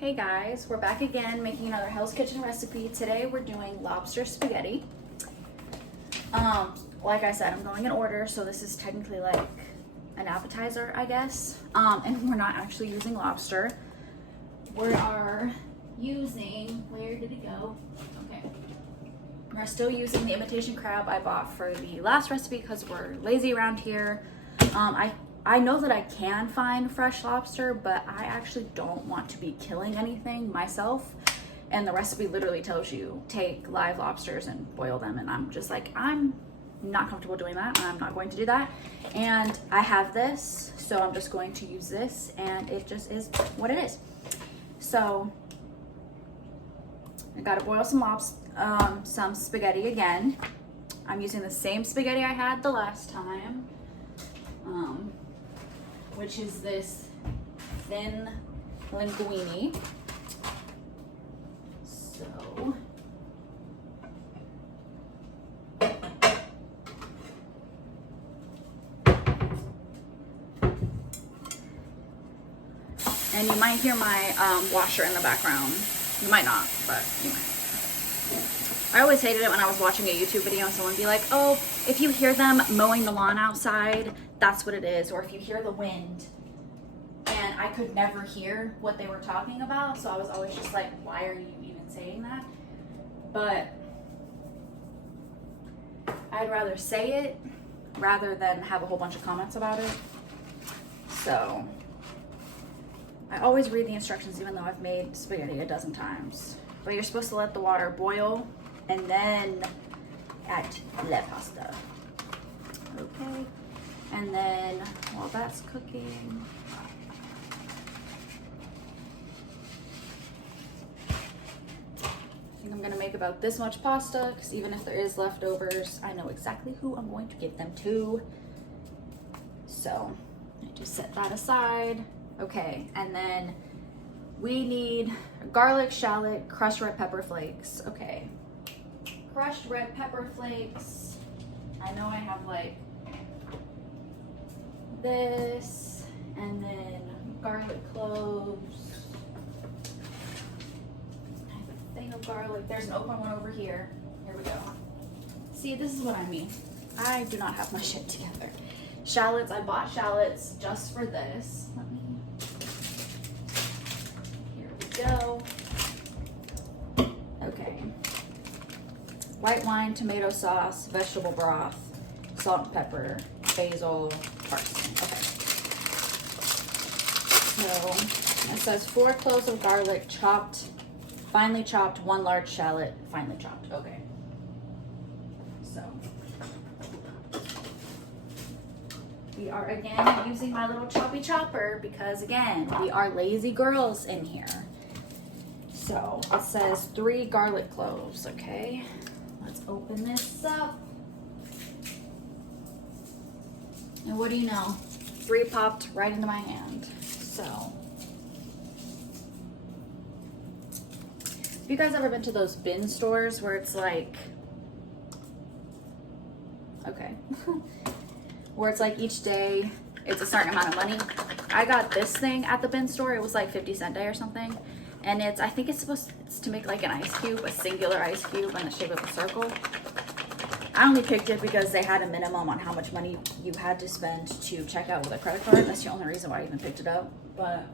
Hey guys, we're back again making another Hell's Kitchen recipe. Today we're doing lobster spaghetti. Like I said, I'm going in order, so this is technically like an appetizer, I guess. And we're not actually using lobster. We are using, where did it go? Okay. We're still using the imitation crab I bought for the last recipe because we're lazy around here. I know that I can find fresh lobster, but I actually don't want to be killing anything myself. And the recipe literally tells you take live lobsters and boil them. And I'm just like, I'm not comfortable doing that. I'm not going to do that. And I have this, so I'm just going to use this, and it just is what it is. So I gotta boil some spaghetti again. I'm using the same spaghetti I had the last time. Which is this thin linguine. So and you might hear my washer in the background. You might not, but you might. I always hated it when I was watching a YouTube video and someone would be like, oh, if you hear them mowing the lawn outside, that's what it is. Or if you hear the wind. And I could never hear what they were talking about. So I was always just like, why are you even saying that? But I'd rather say it rather than have a whole bunch of comments about it. So I always read the instructions even though I've made spaghetti a dozen times. But you're supposed to let the water boil and then add the pasta. Okay. And then while that's cooking, I think I'm gonna make about this much pasta because even if there is leftovers, I know exactly who I'm going to give them to. So I just set that aside. Okay, and then we need garlic, shallot, crushed red pepper flakes. Okay, crushed red pepper flakes. I know I have like this, and then garlic cloves. I have a thing of garlic. There's an open one over here. Here we go. See, this is what I mean. I do not have my shit together. Shallots, I bought shallots just for this. Let me, here we go. Okay. White wine, tomato sauce, vegetable broth, salt and pepper, basil, parsley. Okay. So it says 4 cloves of garlic chopped, finely chopped, 1 large shallot, finely chopped. Okay. So we are again using my little choppy chopper because again, we are lazy girls in here. So it says 3 garlic cloves. Okay. Let's open this up. And what do you know? 3 popped right into my hand. So, have you guys ever been to those bin stores where it's like, okay, where it's like each day it's a certain amount of money? I got this thing at the bin store. It was like 50-cent day or something. And I think it's to make like an ice cube, a singular ice cube in the shape of a circle. I only picked it because they had a minimum on how much money you had to spend to check out with a credit card. That's the only reason why I even picked it up. But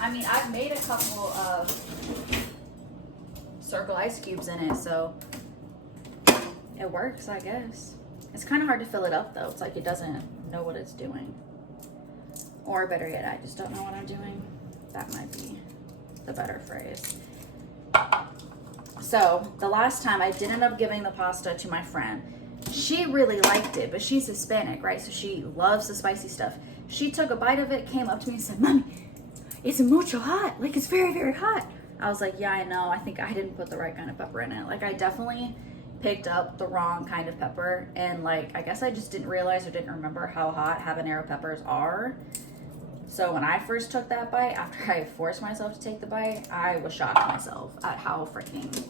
I mean, I've made a couple of circle ice cubes in it, so it works, I guess. It's kind of hard to fill it up though. It's like it doesn't know what it's doing. Or better yet, I just don't know what I'm doing. That might be the better phrase. So the last time I did end up giving the pasta to my friend. She really liked it, but she's Hispanic, right? So she loves the spicy stuff. She took a bite of it, came up to me and said, Mommy, it's mucho hot. Like it's very, very hot. I was like, yeah, I know. I think I didn't put the right kind of pepper in it. Like I definitely picked up the wrong kind of pepper. And like, I guess I just didn't realize or didn't remember how hot habanero peppers are. So when I first took that bite, after I forced myself to take the bite, I was shocked myself at how freaking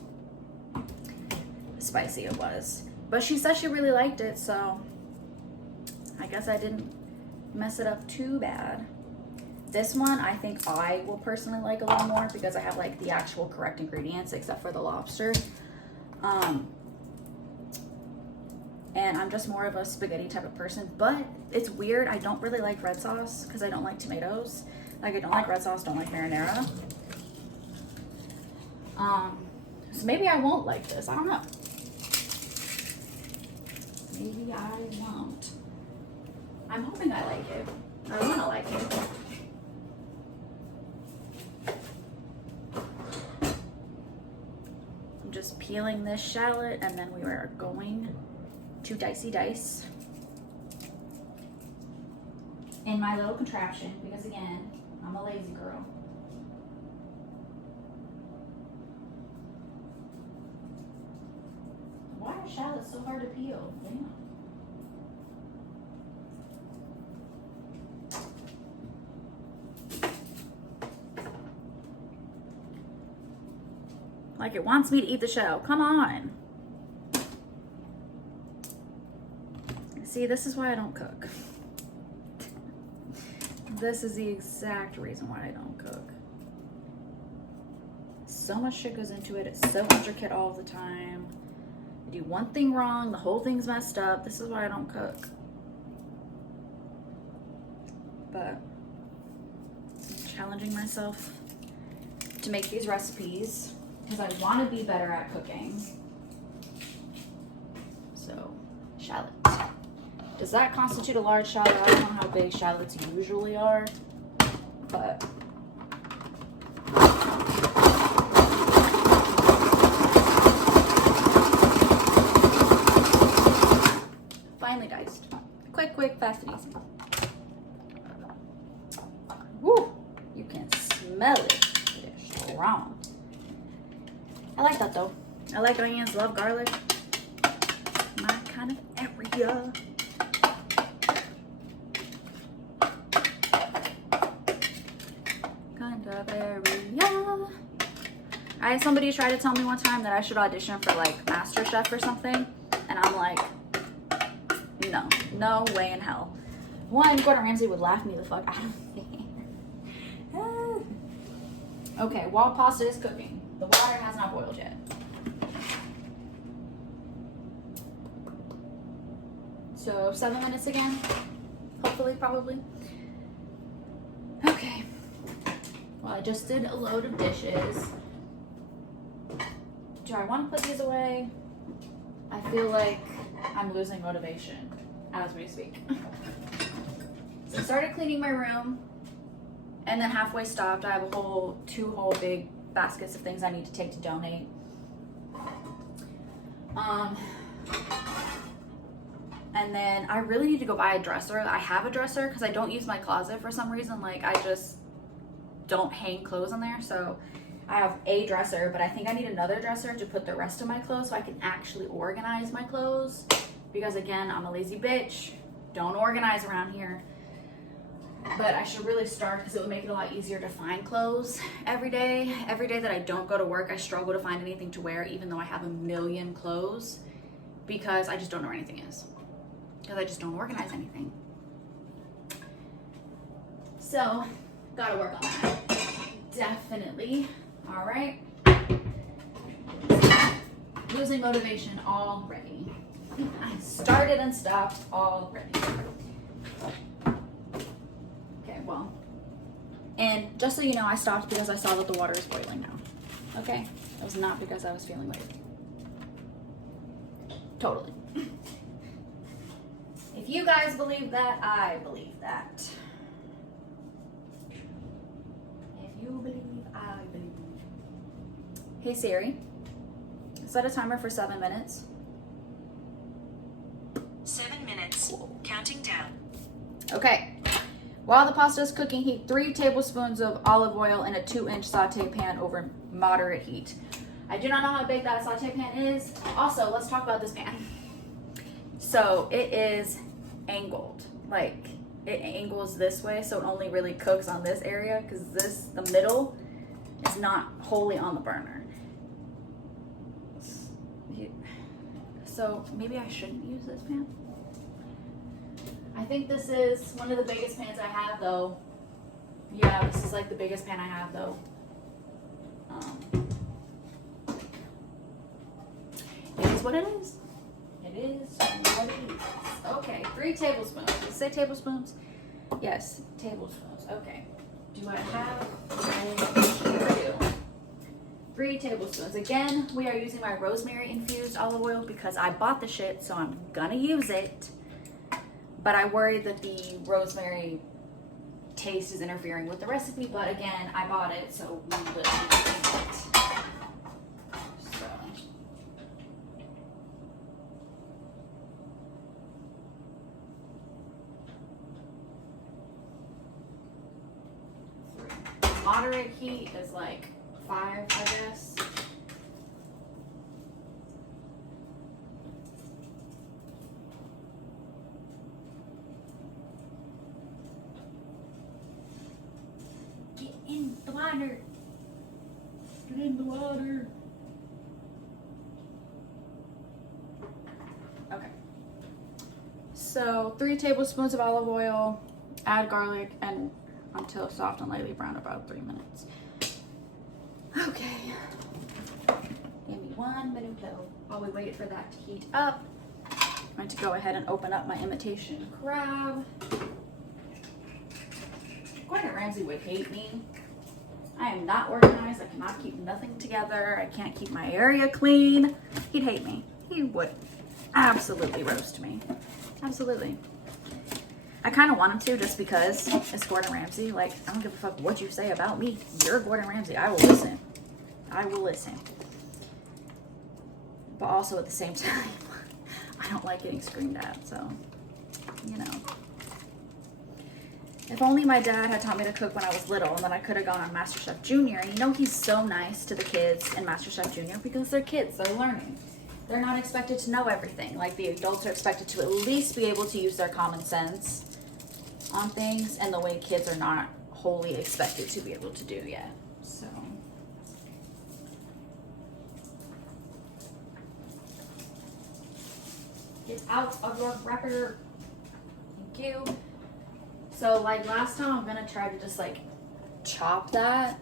spicy it was. But she said she really liked it, so I guess I didn't mess it up too bad. This one, I think I will personally like a little more because I have like the actual correct ingredients except for the lobster. And I'm just more of a spaghetti type of person, but it's weird. I don't really like red sauce because I don't like tomatoes. Like I don't like red sauce, don't like marinara. So maybe I won't like this. I don't know. Maybe I won't. I'm hoping I like it. I want to like it. I'm just peeling this shallot and then we are going to dicey dice in my little contraption because again, I'm a lazy girl. Why are shallots so hard to peel? Damn. Like it wants me to eat the shell. Come on. See, this is why I don't cook. This is the exact reason why I don't cook. So much shit goes into it. It's so intricate all the time. I do one thing wrong, the whole thing's messed up. This is why I don't cook. But I'm challenging myself to make these recipes because I want to be better at cooking. So, shallot. Does that constitute a large shallot? I don't know how big shallots usually are, but finely diced. Quick, fast and easy. Woo! You can smell it. It's strong. I like that though. I like onions, love garlic. My kind of area. I had somebody try to tell me one time that I should audition for like MasterChef or something, and I'm like, no way in hell. One, Gordon Ramsay would laugh me the fuck out of me. Okay, while pasta is cooking, the water has not boiled yet. So 7 minutes again, hopefully, probably. Okay. Well, I just did a load of dishes. Do I want to put these away? I feel like I'm losing motivation as we speak. So I started cleaning my room and then halfway stopped. I have two whole big baskets of things I need to take to donate. And then I really need to go buy a dresser. I have a dresser because I don't use my closet for some reason. Like I just don't hang clothes in there. So I have a dresser, but I think I need another dresser to put the rest of my clothes so I can actually organize my clothes. Because again, I'm a lazy bitch. Don't organize around here. But I should really start because it would make it a lot easier to find clothes every day. Every day that I don't go to work, I struggle to find anything to wear even though I have a million clothes because I just don't know where anything is. Because I just don't organize anything. So, gotta work on that. Definitely. All right. Losing motivation already. I started and stopped already. Okay, well. And just so you know, I stopped because I saw that the water is boiling now. Okay? It was not because I was feeling lazy. Totally. If you guys believe that, I believe that. If you believe, I believe. Hey Siri, set a timer for 7 minutes. 7 minutes. Whoa. Counting down. Okay. While the pasta is cooking, heat 3 tablespoons of olive oil in a 2-inch saute pan over moderate heat. I do not know how big that saute pan is. Also, let's talk about this pan. So it is angled. Like it angles this way, so it only really cooks on this area because the middle is not wholly on the burner. So maybe I shouldn't use this pan. I think this is one of the biggest pans I have though. Yeah, this is like the biggest pan I have though. It is what it is. It is what it is. Okay, 3 tablespoons. Does it say tablespoons? Yes, tablespoons. Okay. Do I have? I do. 3 tablespoons. Again, we are using my rosemary infused olive oil because I bought the shit, so I'm gonna use it. But I worry that the rosemary taste is interfering with the recipe. But again, I bought it, so we will use it. So. Moderate heat is like 5, I guess. Get in the water. Get in the water. Okay. So 3 tablespoons of olive oil, add garlic, and until soft and lightly brown, about 3 minutes. Okay. Give me 1 minute though. While we wait for that to heat up, I'm going to go ahead and open up my imitation crab. Gordon Ramsay would hate me. I am not organized. I cannot keep nothing together. I can't keep my area clean. He'd hate me. He would absolutely roast me. Absolutely. I kind of want him to just because it's Gordon Ramsay. Like, I don't give a fuck what you say about me. You're Gordon Ramsay. I will listen. I will listen. But also at the same time, I don't like getting screamed at. So, you know. If only my dad had taught me to cook when I was little, and then I could have gone on MasterChef Junior. And you know, he's so nice to the kids in MasterChef Junior because they're kids. They're learning. They're not expected to know everything. Like, the adults are expected to at least be able to use their common sense on things, and the way kids are not wholly expected to be able to do yet. So get out of your wrapper. Thank you. So like last time, I'm gonna try to just like chop that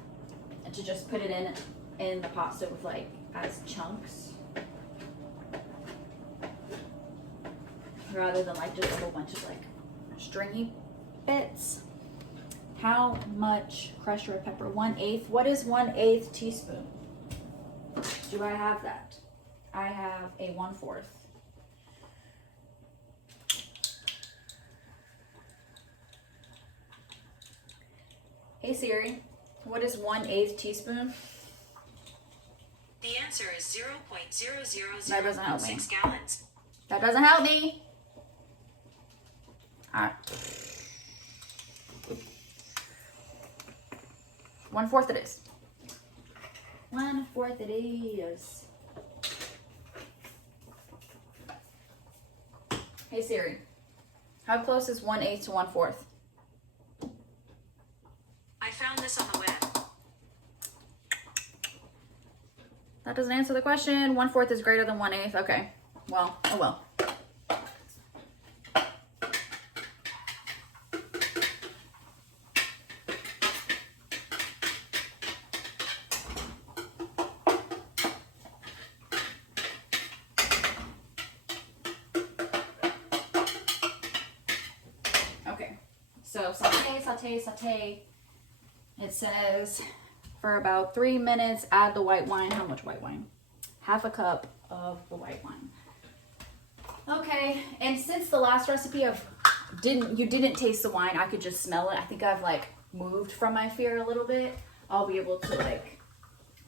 and to just put it in the pasta with like as chunks rather than like just a whole bunch of like stringy bits. How much crushed red pepper? 1/8. What is 1/8 teaspoon? Do I have that? I have a 1/4. Hey Siri, what is 1/8 teaspoon? The answer is 0.00006 That doesn't help me. gallons. That doesn't help me. Alright. 1/4 it is. 1/4 it is. Hey Siri, how close is 1/8 to 1/4? I found this on the web. That doesn't answer the question. 1/4 is greater than 1/8. Okay. Well, oh well. Okay. So saute. It says for about 3 minutes, add the white wine. How much white wine? 1/2 cup of the white wine. Okay, and since the last recipe you didn't taste the wine, I could just smell it. I think I've like moved from my fear a little bit. I'll be able to like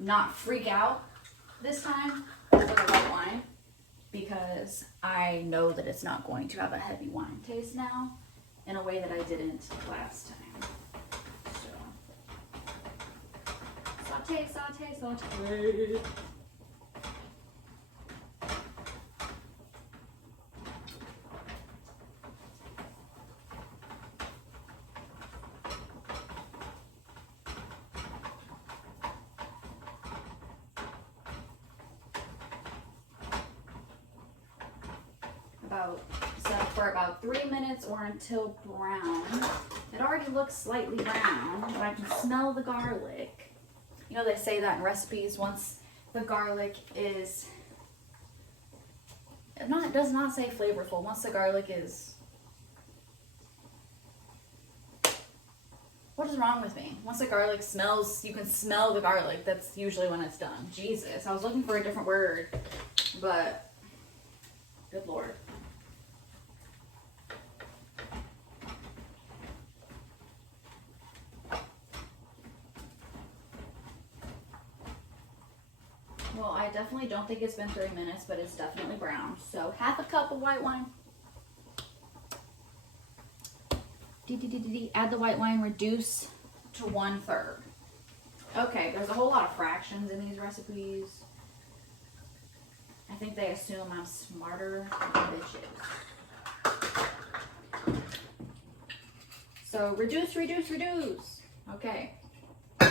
not freak out this time over the white wine because I know that it's not going to have a heavy wine taste now in a way that I didn't last time. Saute. For about 3 minutes or until brown. It already looks slightly brown, but I can smell the garlic. You know, they say that in recipes, once the garlic is, it does not say flavorful. Once the garlic is, what is wrong with me? Once the garlic smells, you can smell the garlic. That's usually when it's done. Jesus, I was looking for a different word, but good Lord. Well, I definitely don't think it's been 3 minutes, but it's definitely brown. So half a cup of white wine. Add the white wine, reduce to 1/3. Okay, there's a whole lot of fractions in these recipes. I think they assume I'm smarter than bitches. So reduce, reduce, reduce. Okay. I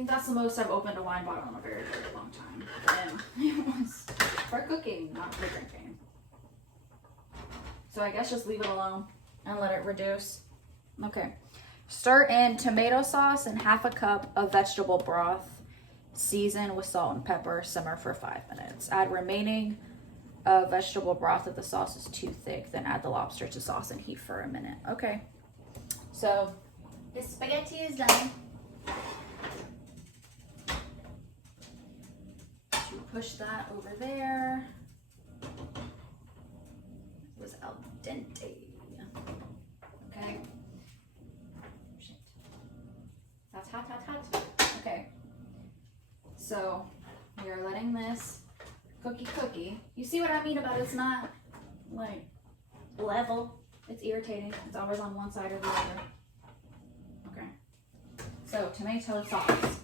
think that's the most I've opened a wine bottle in a very, very long time. And it was for cooking, not for drinking. So I guess just leave it alone and let it reduce. Okay. Stir in tomato sauce and half a cup of vegetable broth. Season with salt and pepper. Simmer for 5 minutes. Add remaining vegetable broth if the sauce is too thick. Then add the lobster to sauce and heat for a minute. Okay. So the spaghetti is done. Push that over there. It was al dente. Okay. Shit. That's hot, hot, hot. Okay. So we are letting this cookie. You see what I mean about it's not like level. It's irritating. It's always on one side or the other. Okay. So tomato sauce.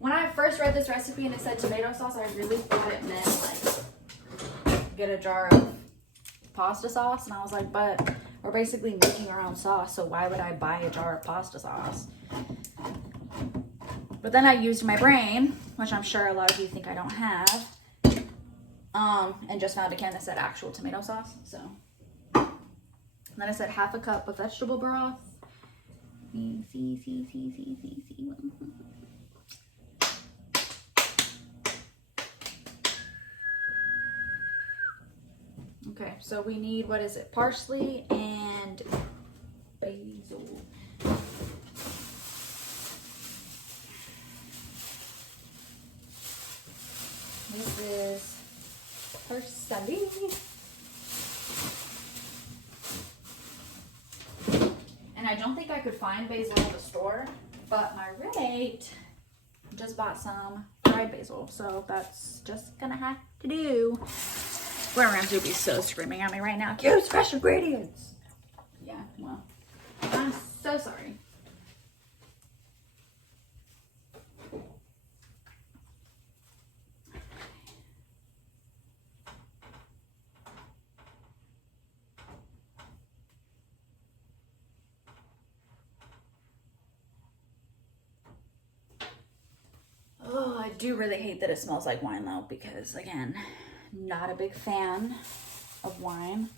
When I first read this recipe and it said tomato sauce, I really thought it meant like get a jar of pasta sauce. And I was like, but we're basically making our own sauce, so why would I buy a jar of pasta sauce? But then I used my brain, which I'm sure a lot of you think I don't have, and just found a can that said actual tomato sauce. So and then I said half a cup of vegetable broth. Okay, so we need, what is it? Parsley and basil. This is parsley. And I don't think I could find basil at the store, but my roommate just bought some dried basil, so that's just gonna have to do. Gordon Ramsay would be so screaming at me right now. Use fresh ingredients. Yeah, well, I'm so sorry. Oh, I do really hate that it smells like wine though, because again, not a big fan of wine.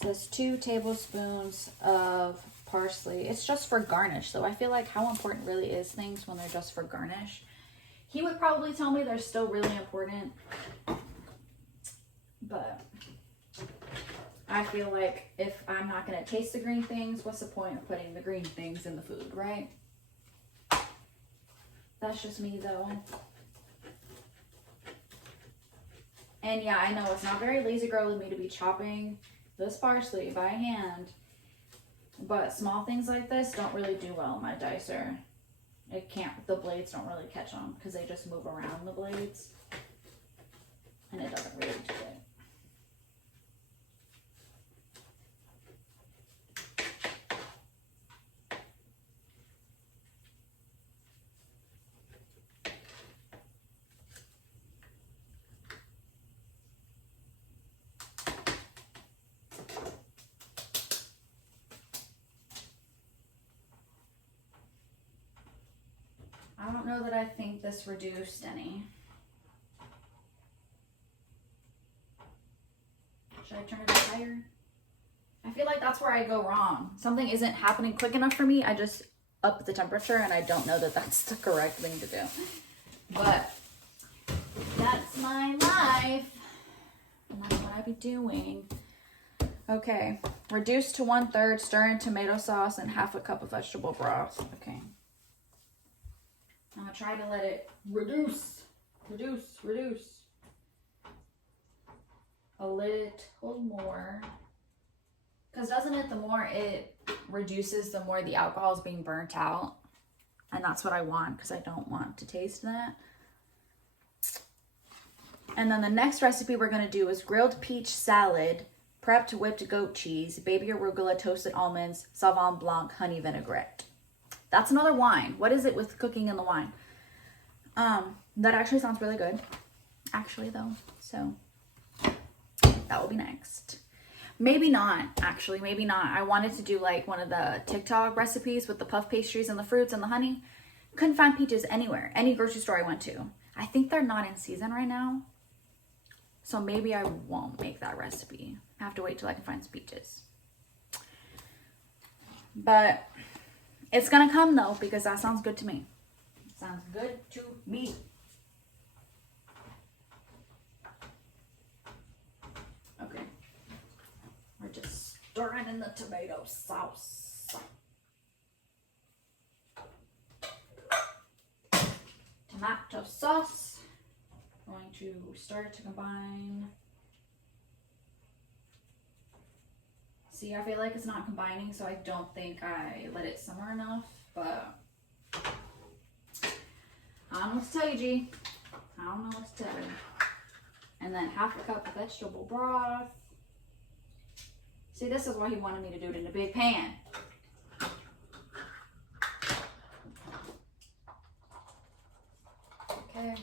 So it's 2 tablespoons of parsley. It's just for garnish, so I feel like how important really is things when they're just for garnish. He would probably tell me they're still really important, but I feel like if I'm not going to taste the green things, what's the point of putting the green things in the food, right? That's just me though. And yeah, I know it's not very lazy girl of me to be chopping this parsley by hand, but small things like this don't really do well in my dicer. The blades don't really catch on because they just move around the blades and it doesn't really do it. I don't know that I think this reduced any. Should I turn it higher? I feel like that's where I go wrong. Something isn't happening quick enough for me. I just up the temperature and I don't know that that's the correct thing to do. But that's my life. And that's what I be doing. Okay. Reduce to 1/3, stir in tomato sauce and 1/2 cup of vegetable broth. Okay. I'm going to try to let it reduce a little more. Because doesn't it, the more it reduces, the more the alcohol is being burnt out. And that's what I want, because I don't want to taste that. And then the next recipe we're going to do is grilled peach salad, prepped whipped goat cheese, baby arugula, toasted almonds, Sauvignon Blanc, honey vinaigrette. That's another wine. What is it with cooking in the wine? That actually sounds really good. Actually, though. So that will be next. Maybe not, actually. Maybe not. I wanted to do like one of the TikTok recipes with the puff pastries and the fruits and the honey. Couldn't find peaches anywhere. Any grocery store I went to. I think they're not in season right now. So maybe I won't make that recipe. I have to wait till I can find some peaches. But it's gonna come though, because that sounds good to me. Sounds good to me. Okay. We're just stirring in the tomato sauce. Tomato sauce. Going to start to combine. See, I feel like it's not combining, so I don't think I let it simmer enough, but I don't know what to tell you, G. I don't know what to tell you. And then 1/2 cup of vegetable broth. See, this is why he wanted me to do it in a big pan. Okay.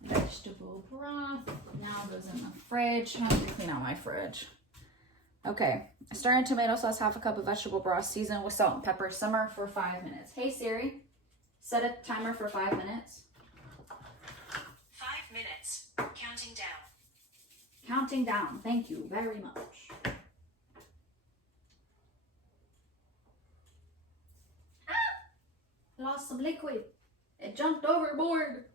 Vegetable broth. Now goes in the fridge. I have to clean out my fridge. Okay. Stir in tomato sauce, 1/2 cup of vegetable broth, season with salt and pepper. Simmer for 5 minutes. Hey Siri, set a timer for 5 minutes. 5 minutes. Counting down. Counting down. Thank you very much. Ah! Lost some liquid. It jumped overboard.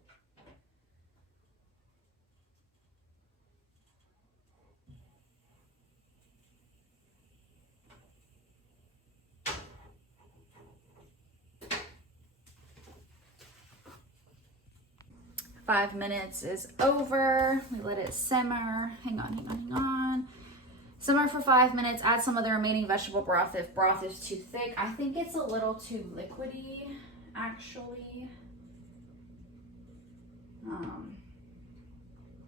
Five minutes is over. We let it simmer. Hang on. Simmer for 5 minutes. Add some of the remaining vegetable broth if broth is too thick. I think it's a little too liquidy, actually.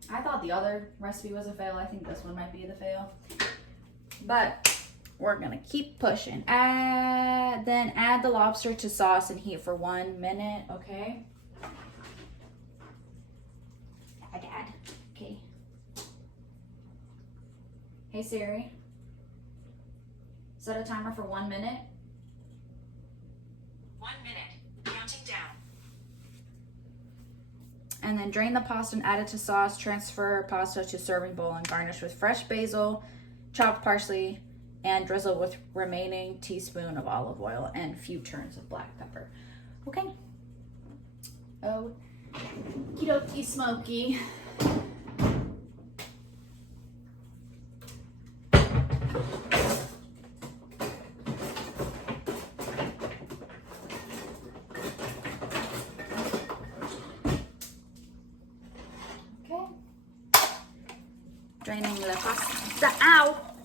I thought the other recipe was a fail. I think this one might be the fail. But we're gonna keep pushing. Then add the lobster to sauce and heat for 1 minute, okay? Dad. Okay. Hey Siri. Set a timer for 1 minute. 1 minute. Counting down. And then drain the pasta and add it to sauce. Transfer pasta to serving bowl and garnish with fresh basil, chopped parsley, and drizzle with remaining teaspoon of olive oil and few turns of black pepper. Okay. Oh. Okie smoky. Okay. Draining the pasta out.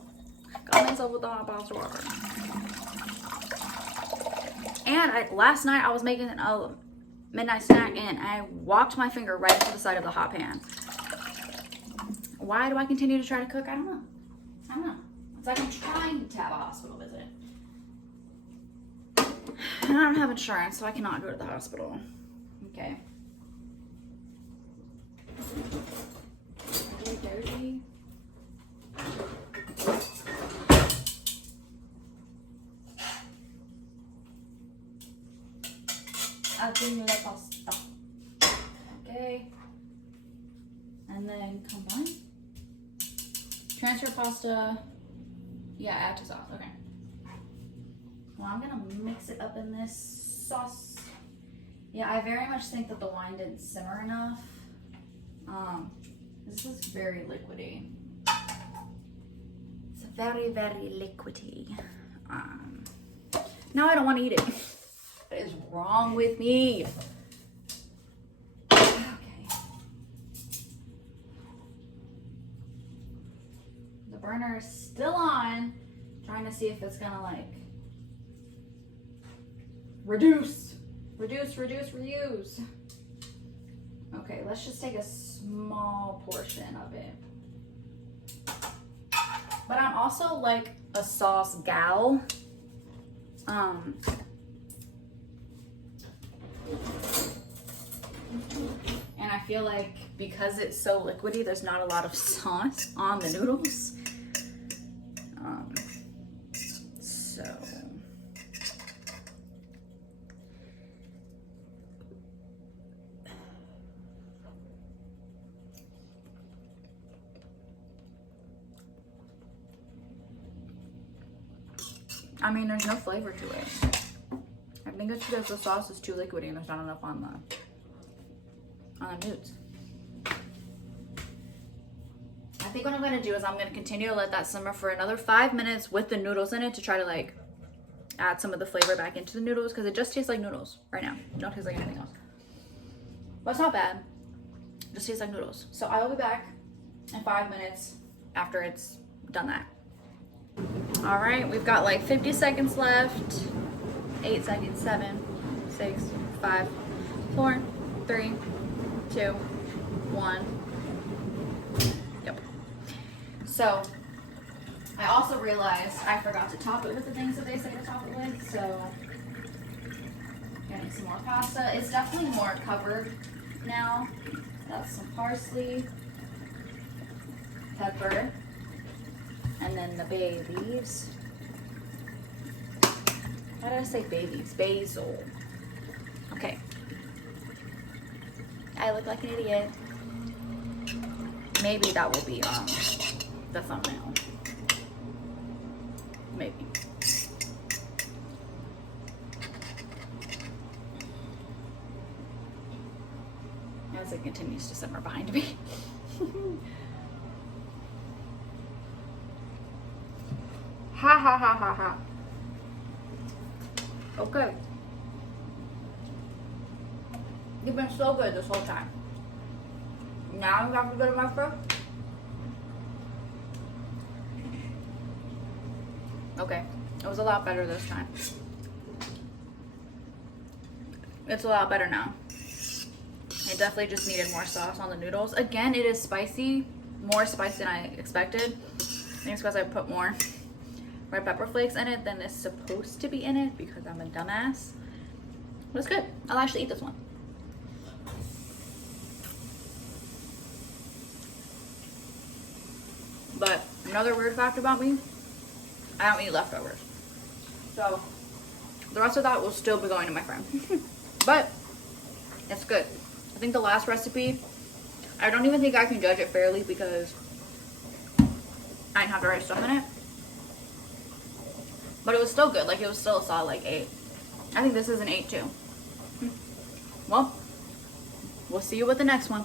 Got myself with the hot pasta water. And last night I was making a midnight snack and I walked my finger right to the side of the hot pan. Why do I continue to try to cook? I don't know. It's like I'm trying to have a hospital visit. And I don't have insurance, so I cannot go to the hospital. Okay. Really dirty. Adding the pasta. Okay. And then combine. Transfer pasta Yeah, add to sauce. Okay. Well, I'm gonna mix it up in this sauce. Yeah, I very much think that the wine didn't simmer enough. This is very liquidy. It's very, very liquidy. Now I don't want to eat it. What is wrong with me? Okay. The burner is still on. Trying to see if it's gonna like reduce, reuse. Okay, let's just take a small portion of it. But I'm also like a sauce gal. And I feel like because it's so liquidy, there's not a lot of sauce on the noodles. So I mean, there's no flavor to it. I think it's because the sauce is too liquidy and there's not enough on the noodles. I think what I'm gonna do is I'm gonna continue to let that simmer for another 5 minutes with the noodles in it to try to like add some of the flavor back into the noodles because it just tastes like noodles right now. It don't taste like anything else. But it's not bad. It just tastes like noodles. So I will be back in 5 minutes after it's done that. All right, we've got like 50 seconds left. 8 seconds, 7, 6, 5, 4, 3, 2, 1. Yep. So I also realized I forgot to top it with the things that they say to top it with. So getting some more pasta. It's definitely more covered now. That's some parsley, pepper, and then the bay leaves. Why did I say bay leaves? Basil. Okay. I look like an idiot. Maybe that will be the thumbnail. Maybe. As it continues to simmer behind me. Ha ha ha ha ha. Okay. You've been so good this whole time. Now you have to go to my first. Okay. It was a lot better this time. It's a lot better now. It definitely just needed more sauce on the noodles. Again, it is spicy. More spicy than I expected. I think it's because I put more red pepper flakes in it than is supposed to be in it because I'm a dumbass. But it's good. I'll actually eat this one. But another weird fact about me, I don't eat leftovers. So the rest of that will still be going to my friend. But it's good. I think the last recipe, I don't even think I can judge it fairly because I didn't have the right stuff in it. But it was still good. Like, it was still a solid, like, 8. I think this is an 8 too. Well, we'll see you with the next one.